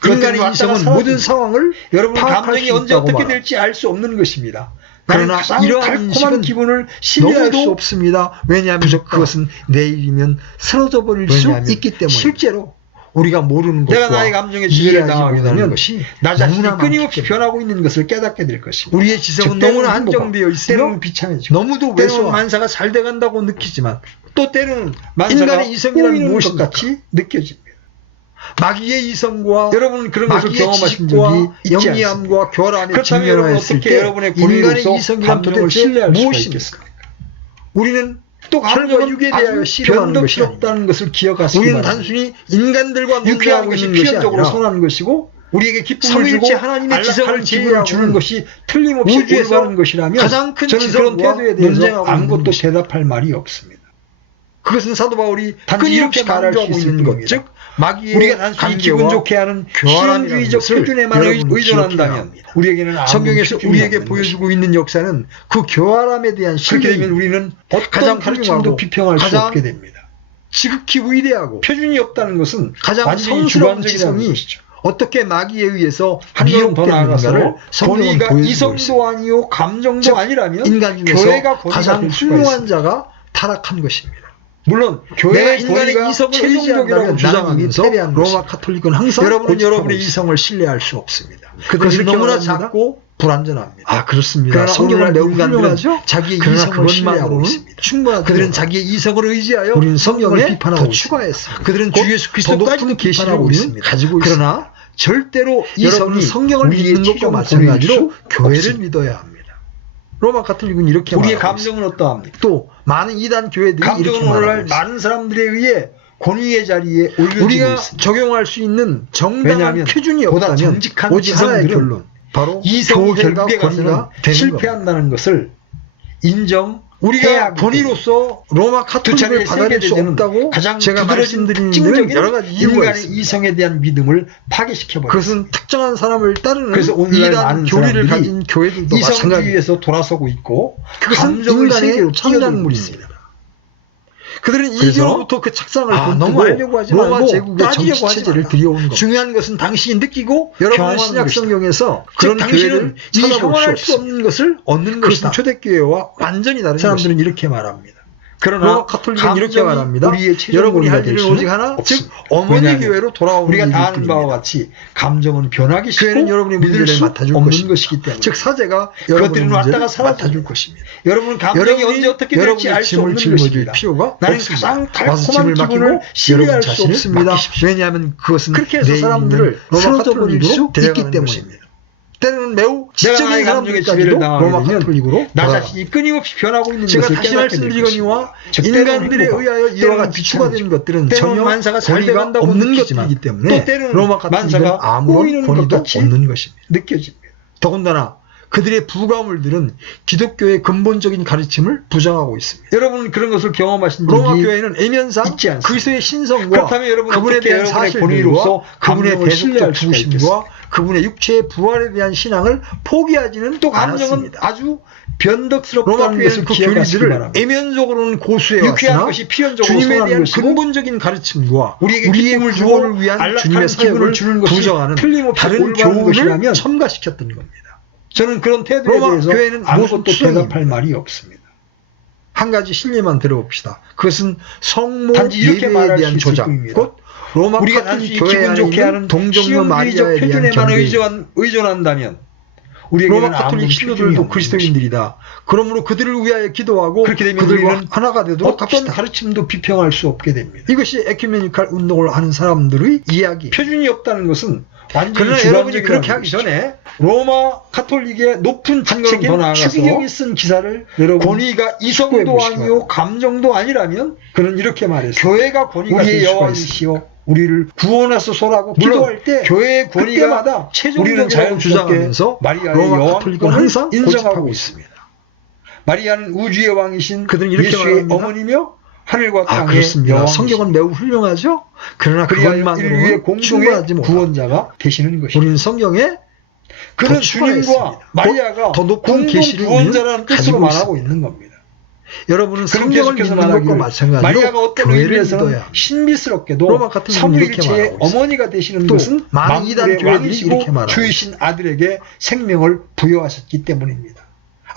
그것들은 인간의 왔다가 이성은 사라집니다. 모든 상황을 여러분 파악할 감정이 수 언제 있다고 어떻게 말합니다. 될지 알 수 없는 것입니다. 그러나 가장 이러한 달콤한 인식은 기분을 신뢰할 너무도 수 없습니다. 왜냐하면 그것은 내일이면 쓰러져 버릴 수 왜냐하면 있기 때문에 실제로 우리가 모르는 것과 내가 나의 감정에 지배를 이해하지 당하게 못하는 되면 것이 나 자신이 너무나 끊임없이 많기 때문에 변하고 있는 것을 깨닫게 될 것입니다. 우리의 지성은 때로는 너무나 행복하고, 한정되어 있으며 때로는 비참해지고 너무도 때로는 왜소한 만사가 잘 돼간다고 느끼지만 또 때로는 만사가 인간의 이성이란 꼬이는 것 무엇입니까? 같이 느껴집니다. 마귀의 이성과 여러분 그런 것을 마귀의 경험하신 적이 지식과 있지 않습니까? 영리함과 교란에 그렇다면 여러분 직면하였을 어떻게 때 여러분의 인간의 권위로서 이성이란 감정을 도대체 신뢰할 수가 무엇입니까? 있겠습니까? 우리는 또 혈과 감정은 육에 대하여 아주 실험하는 것이 변덕스럽다는 것을 기억하시기 우리는 바랍니다. 단순히 인간들과 유쾌한 논쟁하고 것이 있는 것이 필연적으로 아니라 선하는 것이고 우리에게 기쁨을 삼위일체 주고 하나님의 지성을 안락한 기분을 지배하고 주는 것이 틀림없이 우주에서 올바른 것이라면 가장 큰 저는 지성과 그런 태도에 대해서 논쟁하고 아무것도 있는 것입니다. 대답할 말이 없습니다. 그것은 사도 바울이 단지 끊임없이 이렇게 말할 수 강조하고 있을 있는 것, 뿐입니다. 즉 마귀의 우리가 단순히 기분 좋게 하는 교활함이라는 시험주의적 것을 표준에만 여러분은 기억해야 의존한다면 합니다. 우리에게는 아무 성경에서 필요가 우리에게 없는 보여주고 있는 역사는 그 교활함에 대한 그렇게 되면 신뢰입니다. 우리는 어떤 가장 가르침도 훌륭하고 비평할 수 가장 없게 됩니다. 지극히 위대하고 표준이 없다는 것은 가장 완전히 성스러운 주관적이라는 지성이 것이죠. 어떻게 마귀에 의해서 한 걸음 더 미혹되는가를 나아가서 성경은 권위가 보여주고 이성도 있습니다. 아니요 감정도 즉, 아니라면 인간 중에서 교회가 권위가 가장 될 수가 훌륭한 있습니다. 자가 타락한 것입니다. 물론 내가 교회의 인간의 권위가 이성을 최종적이라고 의지한다면 주장하면서 나는 로마 카톨릭은 항상 여러분은 고집하고 여러분의 있습니다. 이성을 신뢰할 수 없습니다. 그것이 이렇게 너무나 말합니다. 작고 불완전합니다. 그렇습니다. 그러나 성경은 오늘날 매우 인간들은 훌륭하죠. 자기의 그러나 이성을 신뢰하고 그것만으로는 있습니다. 충분하다. 그들은 자기의 이성을 의지하여 우리는 성경을 성경에 비판하고 더 있습니다. 추가했습니다. 그들은 곧 주 예수 더 그리스도까지도 높은 계시를 비판하고 우리는 있습니다. 가지고 그러나 절대로 여러분이 이성이 성경을 우리의 믿는 것과 최종 마찬가지로 권위일 수 교회를 없습니다. 믿어야 합니다. 로마 카톨릭은 이렇게 우리의 말하고 있습니다. 감정은 어떠합니까? 또 많은 이단 교회들이 이렇게 감정은 말하고 오늘날 있습니다. 많은 사람들에 의해 권위의 자리에 올려지고 우리가 있습니다. 적용할 수 있는 정당한 왜냐하면 표준이 보다 없다면 정직한 오직 하나의 지성들은 결론, 바로 이성이 교회가 결국에 가서는 권위가 되는 실패한다는 것을 인정해야 우리가 하기 권위로서 로마 카톨릭을 차례의 받아들일 수 세계대전은 없다고 가장 제가 두드러진 말씀드리는 특징적인 데는 여러 가지 이유가 인간의 있습니다. 이성에 대한 믿음을 파괴시켜버렸습니다. 그것은 특정한 사람을 따르는 그래서 오늘날 이단 많은 교리를 사람들이 가진 교회들도 마찬가지입니다. 이성주의에서 돌아서고 있고 그것은 감정의 인간의 세계로 창작물입니다. 그들은 그래서 이교로부터 그 착상을 본뜨고 너무 알려고 하지 로마 말고 제국의 따지려고 정치 하지 체제를 말라. 들여오는 겁니다. 중요한 것은 당신이 느끼고 여러분은 경험하는 신약 것이다. 성경에서 그런 그런 당신은 교회를 이 찾아볼 수 형언할 수 없습니다. 없는 것을 얻는 것이다. 그것은 초대교회와 완전히 다른 사람들은 것입니다. 이렇게 말합니다. 로마 그러나 카톨릭은 이렇게 감정이 말합니다. 우리의 최종 여러분이 할 권위가 될 일은 수는 오직 하나, 즉 없습니다. 어머니 왜냐하면 교회로 돌아오는 우리가 다 아는 일뿐입니다. 바와 같이 감정은 변하기 쉽고 교회는 여러분의 믿을 문제를 수 맡아줄 없는 것입니다. 것이기 때문에 즉 사제가 그것들은 여러분의 왔다가 문제를 사라집니다. 맡아줄 것입니다. 여러분 감정이 언제 어떻게 될지 알 수 없는 짊어질 것입니다. 필요가 나는 없습니다. 가장 와서 달콤한 짐을 기분을 맡기고 신뢰할 여러분 수 자신을 없습니다. 맡기십시오. 왜냐하면 그것은 그렇게 해서 내일 사람들을 있는 로마 쓰러져 버릴 카톨릭으로 수 있기 데려가는 때문입니다. 것입니다. 때로는 매우 내가 지적인 나의 감정에 지배를 사람들까지도 당하게 로마 되면 카톨릭으로 나 돌아갑니다. 자신이 끊임없이 변하고 있는 제가 것을 다시 깨닫게 될 말씀드리거니와 것입니다. 인간들에 의하여 이와 같이 추가된 것들은 때로는 전혀 만사가 잘 권위가 돼간다고 없는 느끼지만 것들이기 때문에 또 때로는 로마 카톨릭은 만사가 아무런 꼬이는 것 권위도 같이 없는 것입니다. 느껴집니다. 더군다나 그들의 부가물들은 기독교의 근본적인 가르침을 부정하고 있습니다. 여러분 그런 것을 경험하신 적이 로마 교회는 애면상 있지 않습니다. 그리스도의 신성과 그렇다면 여러분 그분에 어떻게 대한 여러분의 사실들과 권위로서 그분의 감정을 신뢰할 대속적 수가 중심과 그분의 육체의 부활에 대한 신앙을 포기하지는 또 감정은 않았습니다. 아주 로마 변덕스럽다는 교회는 것을 그 기억하시기 교리들을 바랍니다. 애면적으로는 고수해 유쾌한 왔으나 것이 필연적으로 주님에 선한 대한 것이고 근본적인 가르침과 우리에게 우리의 기쁨을 구원을 주고 위한 안락한 주님의 기분을 사역을 주는 것이 부정하는 틀림없이 다른 올바른 교훈을 것이라면 첨가시켰던 겁니다. 저는 그런 태도에 로마 대해서 교회는 아무것도 모순입니다. 대답할 말이 없습니다. 한 가지 실례만 들어봅시다. 그것은 성모 단지 이렇게 예배에 말할 대한 수 있을 조작, 뿐입니다. 곧 로마 우리가 카톨릭 단순히 교회 기분 안에 좋게 있는 하는 동정녀 시험주의적 마리아에 대한 표준에만 경배입니다. 의존한다면 우리에게는 로마 가톨릭 아무런 신도들도 표준이 그리스도인들이다. 그러므로 그들을 위하여 기도하고 그렇게 되면 그들과 우리는 하나가 되도록 어떤 합시다. 가르침도 비평할 수 없게 됩니다. 이것이 에큐메니칼 운동을 하는 사람들의 이야기. 표준이 없다는 것은 완전히 그러나 여러분이 주관적이라는 그렇게 하기 것이죠. 전에 로마 가톨릭의 높은 책임 더 나아가서 추기경이 쓴 기사를 여러분 권위가 이성도 이성도 아니요 아니요 감정도 아니라면 그는 이렇게 말했어요. 교회가 권위가 될 우리의 수가 있습니다. 여왕이시여 우리를 구원하소서라고 물론 기도할 때 교회의 권위가 그때마다 우리는 최종적이라고 자연스럽게 주장하면서 마리아의 로마 여왕권을 가톨릭은 항상 인정하고 고집하고 있습니다. 마리아는 우주의 왕이신 그들은 이렇게 예수의 말합니다. 어머니며 하늘과 땅의 그렇습니다. 여왕이시다. 성경은 매우 훌륭하죠. 그러나 그리하여 인류의 그것만으로는 공동의 충분하지 못합니다. 구원자가 되시는 것입니다. 우리는 성경에 그는 더 추가했습니다. 주님과 마리아가 더 높은 공동 계시를 구원자라는 뜻으로 가지고 말하고 있는 겁니다. 여러분은 그는 성경을 계속해서 믿는 것과 말하기를 마찬가지로 마리아가 어떤 교회를 의미에서는 믿어야 합니다. 신비스럽게도 로마 가톨릭은 이렇게 삼위일체의 말하고 있습니다. 어머니가 되시는 또 것은 많은 이단 만물의 교회들이 왕이시고 이렇게 말하고 주이신 아들에게 생명을 부여하셨기 때문입니다.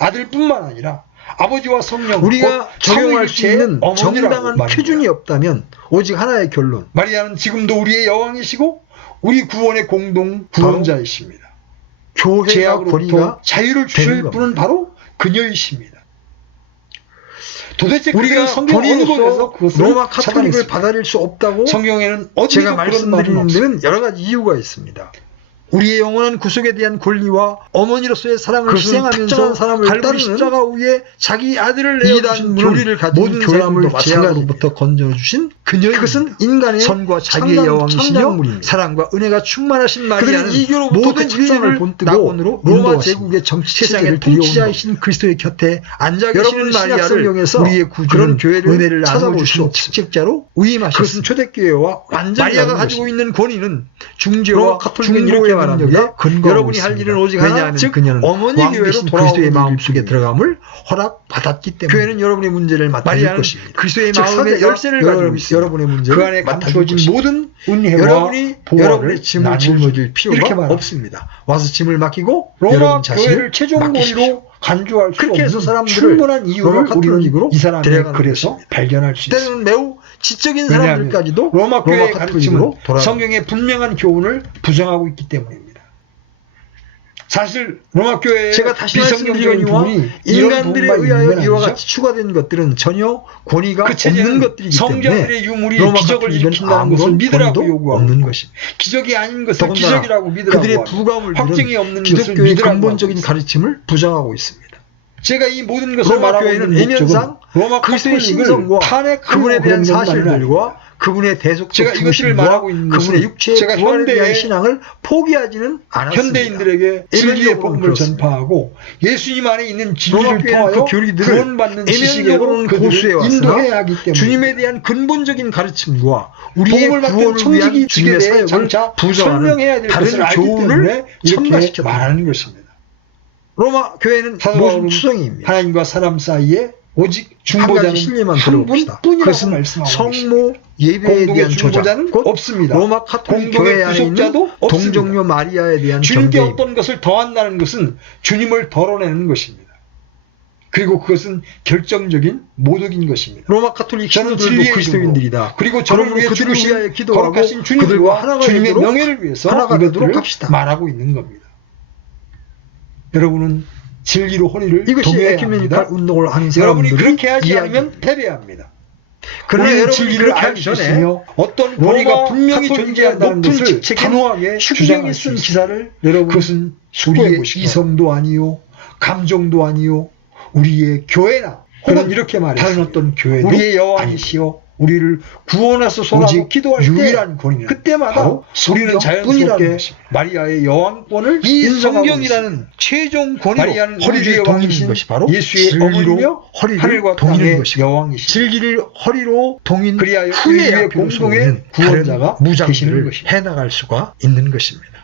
아들뿐만 아니라 아버지와 성령 우리가 곧 적용할 수 삼위일체의 있는 어머니라고 정당한 말합니다. 표준이 없다면 오직 하나의 결론. 마리아는 지금도 우리의 여왕이시고 우리 구원의 공동 구원자이십니다. 교회가 죄악으로부터 권위가 자유를 되는 주실 겁니다. 분은 바로 그녀이십니다. 도대체 우리가 그들은 성경 어느 곳에서 권위로서 그것을 로마 카톨릭을 차단했습니까? 받아들일 수 없다고 성경에는 어디에도 제가 그런 말은 말씀드리는 없습니다. 데는 여러 가지 이유가 있습니다. 우리의 영원한 구속에 대한 권리와 어머니로서의 사랑을 그것은 수행하면서 특정한 사람을 갈보리 따르는 십자가 위에 자기 아들을 이단 내어주신 교리를 가진 모든 모든 사람을 사람을 제약으로부터 건져주신 그것은 인간의 선과 자비의 참담 여왕이시며 창작물입니다. 사랑과 은혜가 충만하신 그들은 마리아는 이 교로부터 모든 그 책상을 인류를 본뜨고 낙원으로 로마 인도하십니다. 제국의 정치 세상의 체제를 통치자이신 그리스도의 곁에 앉아 계시는 여러분 마리아를 신약성경에서 우리의 구주는 그런 교회를 은혜를 찾아볼 나누어 수 주신 없습니다. 직책자로 그것은 위임하셨습니다. 초대교회와 완전히 마리아가 다른 가지고 것입니다. 있는 권위는 로마 중재와 가톨릭은 중보의 이렇게 능력에 말합니다. 근거하고 여러분이 할 있습니다. 일은 오직 하나, 왜냐하면 즉 그녀는 어머니 왕 교회로 대신 돌아오는 그리스도의 일일 마음속에 뿐입니다. 들어감을 허락받았기 때문에 교회는 여러분의 문제를 맡아줄 마리아는 것입니다. 그리스도의 즉, 마음의 사제가 열쇠를 가지고 있습니다. 여러분의 문제를 그 안에 맡아줄 감추어진 것입니다. 모든 은혜와 여러분이 보화를 여러분의 짐을 나누어 짊어질 이렇게 필요가 말합니다. 없습니다. 와서 짐을 맡기고 로마 여러분 자신을 교회를 최종 맡기십시오. 권위로 간주할 수 그렇게 해서 없는 사람들을 충분한 로마 이유를 가톨릭으로 우리는 이 사람의 데려가는 글에서 것입니다. 발견할 수 있습니다. 때는 매우 지적인 왜냐하면 사람들까지도 로마 교회의 가톨릭으로 가르침은 돌아가는 성경의 분명한 교훈을 부정하고 있기 때문입니다. 사실 로마 교회의 제가 다시 비성경적인 말씀드리거니와 부분이 인간들에 이런 부분만 의하여 있는 건 이와 아니죠. 같이 추가된 것들은 전혀 권위가 그 없는 체제는 것들이기 때문에 성경들의 유물이 로마 기적을 가톨릭은 일으킨다는 것을 아무런 믿으라고 권위도 요구하고 없는 것입니다. 기적이 아닌 것을 더군다나 기적이라고 믿으라고 그들의 합니다. 부가물들은 확증이 없는 것을 기독교의 믿으라고 근본적인 하고 있습니다. 가르침을 부정하고 있습니다. 제가 이 모든 것을 로마 말하고 있는 교회는 목적은 애면상 로마 그리스도의 카톨릭을 신성과 탄핵하고 그분에 대한 그런 것만은 아닙니다. 사실들과 그분의 대속적 제가 이것들을 중심과 말하고 있는 그분의 것은 육체의 제가 부활에 대한 현대의 신앙을 포기하지는 않았습니다. 현대인들에게 진리의 일면적으로는 복음을 그렇습니다. 전파하고 예수님 안에 있는 로마 진리를 교회는 통하여 그 교리들을 구원받는 지식으로 애면적으로는 그들을 고수해 왔으나 인도해야 하기 때문에 주님에 대한 근본적인 가르침과 우리의 복음을 받은 구원을 위한 청지기 주님의 직에 대해 사역을 장차 부정하는 설명해야 될 것을 다른 알기 교훈을 때문에 이렇게 첨가시켰다. 말하는 것입니다. 로마 교회는 사도 모순 바울은 투성이입니다. 하나님과 사람 사이에 오직 한 중보자는 가지 실리만 한 들어봅시다. 분뿐이라고 그것은 말씀하고 계십니다. 성모 예배에 공동의 대한 조작, 중보자는 곧 없습니다. 로마 카톨릭 공동의 교회 안에 있는 구속자도 없습니다. 동정녀 마리아에 대한 주님께 경계입니다. 어떤 것을 더한다는 것은 주님을 덜어내는 것입니다. 그리고 그것은 결정적인 모독인 것입니다. 로마 카톨릭 저는 신도들도 진리의 그리스도인들이다. 그리고 저를 그러므로 위해 그들을 죽으신 위하여 기도하고 거룩하신 그들과 주님과 하나가 주님의 되도록 명예를 위해서 하나가 이것들을 되도록 합시다. 말하고 있는 겁니다. 여러분은 진리로 허리를 이것이 동해야 에큐메니칼 합니다. 운동을 하는 여러분이 사람들이 그렇게 하지 이야기입니다. 않으면 패배합니다. 그러나 우리는 여러분이 진리를 그렇게 알기 하기 전에 전에 어떤 권위가 로마 분명히 가톨릭의 존재한다는 높은 것을 직책인 단호하게 추기경이 주장할 쓴 수 기사를 여러분 그것은 우리의 보시기 이성도 아니요 감정도 아니요 우리의 교회나 그는 혹은 이렇게 말했습니다. 다른 어떤 교회도 우리의 여왕이시여 우리를 구원하소서라고 오직 기도할 유일한 때 권위는 그때마다 바로 우리는 성경뿐이라는 자연스럽게 것입니다. 마리아의 여왕권을 이 인정하고 성경이라는 있습니다. 최종 권위로 마리아는 허리를 우주의 동이는 왕이신 것이 바로 예수의 진리로 어머니며 허리를 하늘과 동이는 땅의 것이고 여왕이시다. 진리를 허리로 동인 그리하여 후에야 인류의 비로소 공동의 우리는 구원자가 다른 되시는 무장들을 것입니다. 해나갈 수가 있는 것입니다.